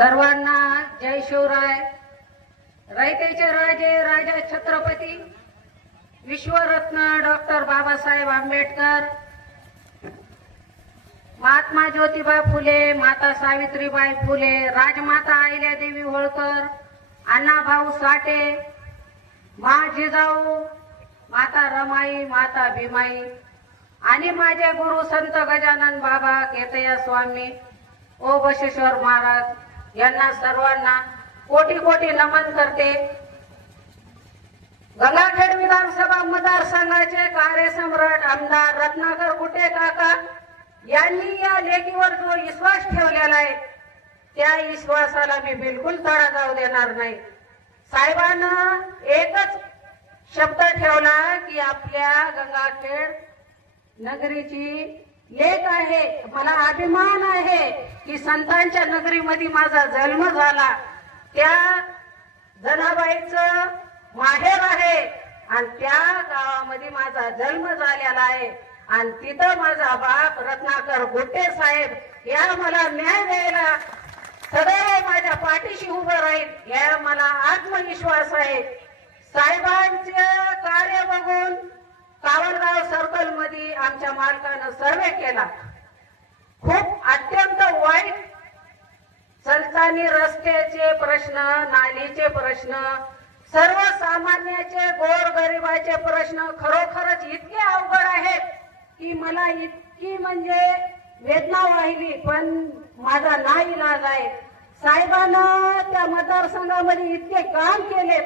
सर्वांना जय शिवराय. रयतेचे राजे राजा छत्रपती विश्वरत्न डॉक्टर बाबासाहेब आंबेडकर महात्मा ज्योतिबा फुले माता सावित्रीबाई फुले राजमाता अहिल्यादेवी होळकर अण्णाभाऊ साठे मा जिजाऊ माता रमाई माता भीमाई आणि माझे गुरु संत गजानन बाबा केतया स्वामी ओ बशेश्वर महाराज. यांना सर्वांना कोटी कोटी नमन करते. गंगाखेड विधानसभा मतदारसंघाचे कार्यसम्राट आमदार रत्नाकर कुटे काका यांनी या लेखीवर जो विश्वास ठेवलेला आहे त्या विश्वासाला मी बिलकुल तडा जाऊ देणार नाही. साहेबानं एकच शब्द ठेवला की आपल्या गंगाखेड नगरीची येत आहे मला अभिमान आहे की संतांच्या नगरीमध्ये माझा जन्म झाला. त्या जनाबाईचं माहेर आहे आणि त्या गावामध्ये माझा जन्म झालेला आहे. आणि तिथं माझा बाप रत्नाकर गोटे साहेब या मला न्याय द्यायला सदैव माझ्या पाठीशी उभं राहील या मला आत्मविश्वास आहे. साहेबांचे कार्य बघून सर्कलमध्ये आमच्या मालकानं सर्वे केला. खूप अत्यंत वाईट चलतानी रस्त्याचे प्रश्न नालीचे प्रश्न सर्वसामान्याचे गोरगरिबाचे प्रश्न खरोखरच इतके अवघड आहेत की मला इतकी म्हणजे वेदना वाहिली पण माझा ना इलाज आहे. साहेबानं त्या मतदारसंघामध्ये इतके काम केले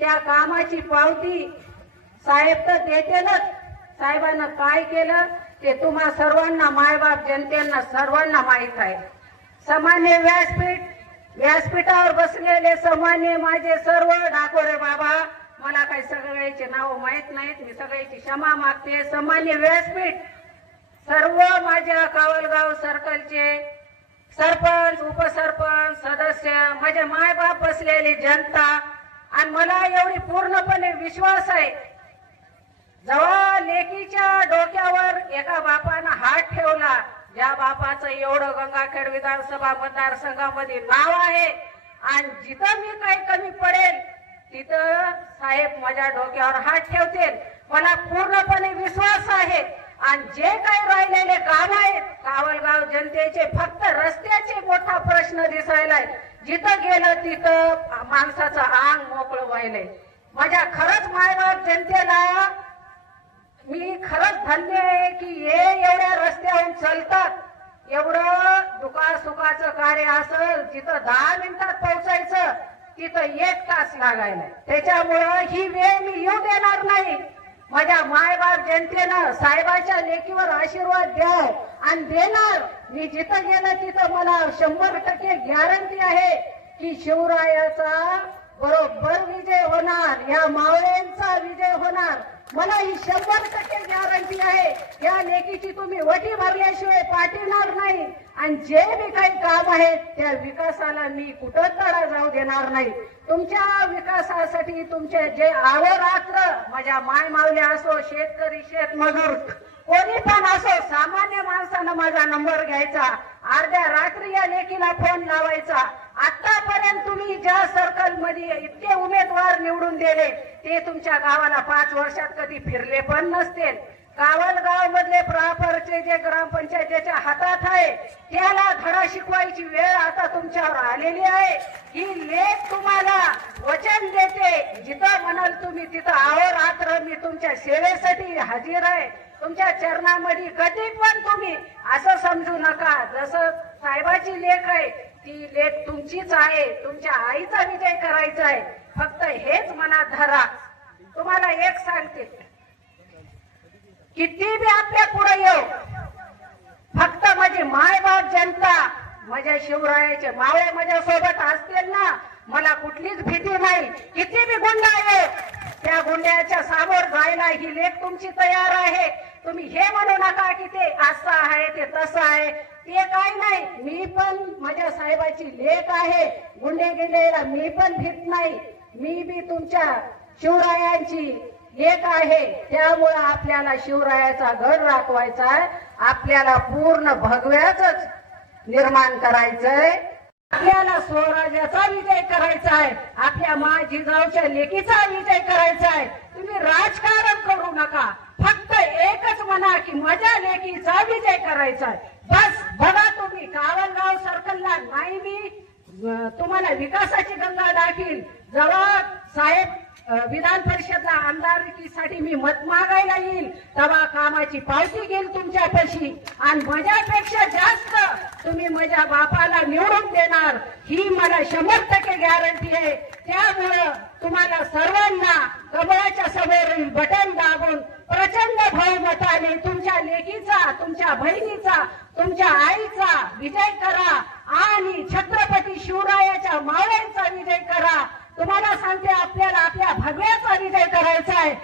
त्या कामाची पावती साहेब तर देतेलच. साहेबांना काय केलं ते तुम्हा सर्वांना मायबाप जनतेना सर्वांना माहीत आहे. सामान्य व्यासपीठ व्यासपीठावर बसलेले सामान्य माझे सर्व डाकोरे बाबा मला काही सगळ्याचे नाव माहीत नाहीत मी सगळ्याची क्षमा मागते. सामान्य व्यासपीठ सर्व माझ्या कावलगाव सर्कलचे सरपंच उपसरपंच सदस्य माझे मायबाप बसलेली जनता. आणि मला एवढी पूर्णपणे विश्वास आहे जेव्हा लेकीच्या डोक्यावर एका बापानं हात ठेवला ज्या बापाचं एवढं गंगाखेड विधानसभा मतदारसंघामध्ये नाव आहे. आणि जिथं मी काही कमी पडेल तिथं साहेब माझ्या डोक्यावर हात ठेवतील. मला पूर्णपणे विश्वास आहे. आणि जे काही राहिलेले काम आहेत कावलगाव जनतेचे फक्त रस्त्याचे मोठा प्रश्न दिसायलाय. जिथं गेलं तिथं माणसाचं अंग मोकळं व्हायलंय. माझ्या खरंच मायबाप जनतेला खरंच धन्य आहे की हे एवढ्या रस्त्याहून चलतात. एवढं दुखासुखाचं कार्य असं जिथं दहा मिनिटात पोहोचायचं तिथं एक तास लागायला. त्याच्यामुळं ही वेळ मी येऊ देणार नाही. माझ्या मायबाप जनतेनं साहेबाच्या लेखीवर आशीर्वाद द्या आणि देणार. मी जिथं गेलं तिथं मला शंभर टक्के गॅरंटी आहे की शिवरायाचा बरोबर विजय होणार या मावळ्यांचा विजय होणार. मला ही शंभर टक्के गॅरंटी आहे. या लेखीची तुम्ही वटी भरल्याशिवाय पाठवणार नाही. आणि जे मी काही काम आहे त्या विकासाला मी कुठं तडा जाऊ देणार नाही. तुमच्या विकासासाठी तुमचे जे अहोरात्र माझ्या माय मावल्या असो शेतकरी शेतमजूर कोणी पण असो सामान्य माणसानं माझा नंबर घ्यायचा. अर्ध्या रात्री या लेखीला फोन लावायचा. आतापर्यंत तुम्ही ज्या सर्कलमध्ये इतके उमेदवार निवडून दिले. ते तुमच्या गावाला पाच वर्षात कधी फिरले पण नसतील. कावलगाव मधले प्रॉपरचे जे ग्रामपंचायतीच्या हातात आहे त्याला धडा शिकवायची वेळ आता तुमच्यावर आलेली आहे. ही लेख तुम्हाला वचन देते. जिथं म्हणाल तुम्ही तिथं आहो रात्र मी तुमच्या सेवेसाठी हजर आहे. तुमच्या चरणामध्ये कधी पण तुम्ही असं समजू नका. जसं साहेबाची लेख आहे ती लेख तुमचीच आहे. तुमच्या आईचा विजय करायचा आहे. फक्त हेच मनात धरा. तुम्हाला एक सांगते. किती बी आपल्या पुढे येऊ फक्त माझी मायबाप जनता माझ्या शिवरायाचे मावळे माझ्या सोबत असतील ना मला कुठलीच भीती नाही. किती बी गुंडा आहे त्या गुंड्याच्या सामोर जायला ही लेख तुमची तयार आहे. तुम्ही हे म्हणू नका की ते असं आहे ते तसं आहे. ते काय नाही मी पण माझ्या साहेबाची लेख आहे. गुंडे गेलेला मी पण भीत नाही. मी बी तुमच्या शिवरायांची एक आहे. त्यामुळं आपल्याला शिवरायाचा घर राखवायचा आहे. आपल्याला पूर्ण भगव्याच निर्माण करायचंय. आपल्याला स्वराज्याचा विजय करायचा आहे. आपल्या माझीगावच्या लेकीचा विजय करायचा आहे. तुम्ही राजकारण करू नका. फक्त एकच म्हणा की माझ्या लेकीचा विजय करायचा आहे. बस बघा तुम्ही. कावलगाव सर्कलला नाही मी तुम्हाला विकासाची गंगा दाखील जेव्हा साहेब विधान परिषदला आमदारकीसाठी मी मत मागायला येईल. तेव्हा कामाची पावती घेईल तुमच्यापाशी. आणि माझ्यापेक्षा जास्त तुम्ही माझ्या बापाला निवडून देणार. ही मला शंभर टक्के गॅरंटी आहे. त्यामुळं तुम्हाला सर्वांना कमळाच्या समोरील बटन दाबून प्रचंड बहुमताने तुमच्या लेकीचा तुमच्या बहिणीचा तुमच्या आईचा विजय करा. आणि छत्रपती शिवरायाच्या मावळ्यांचा सांगते आपल्याला आपल्या भगव्याचा विजय करायचा आहे.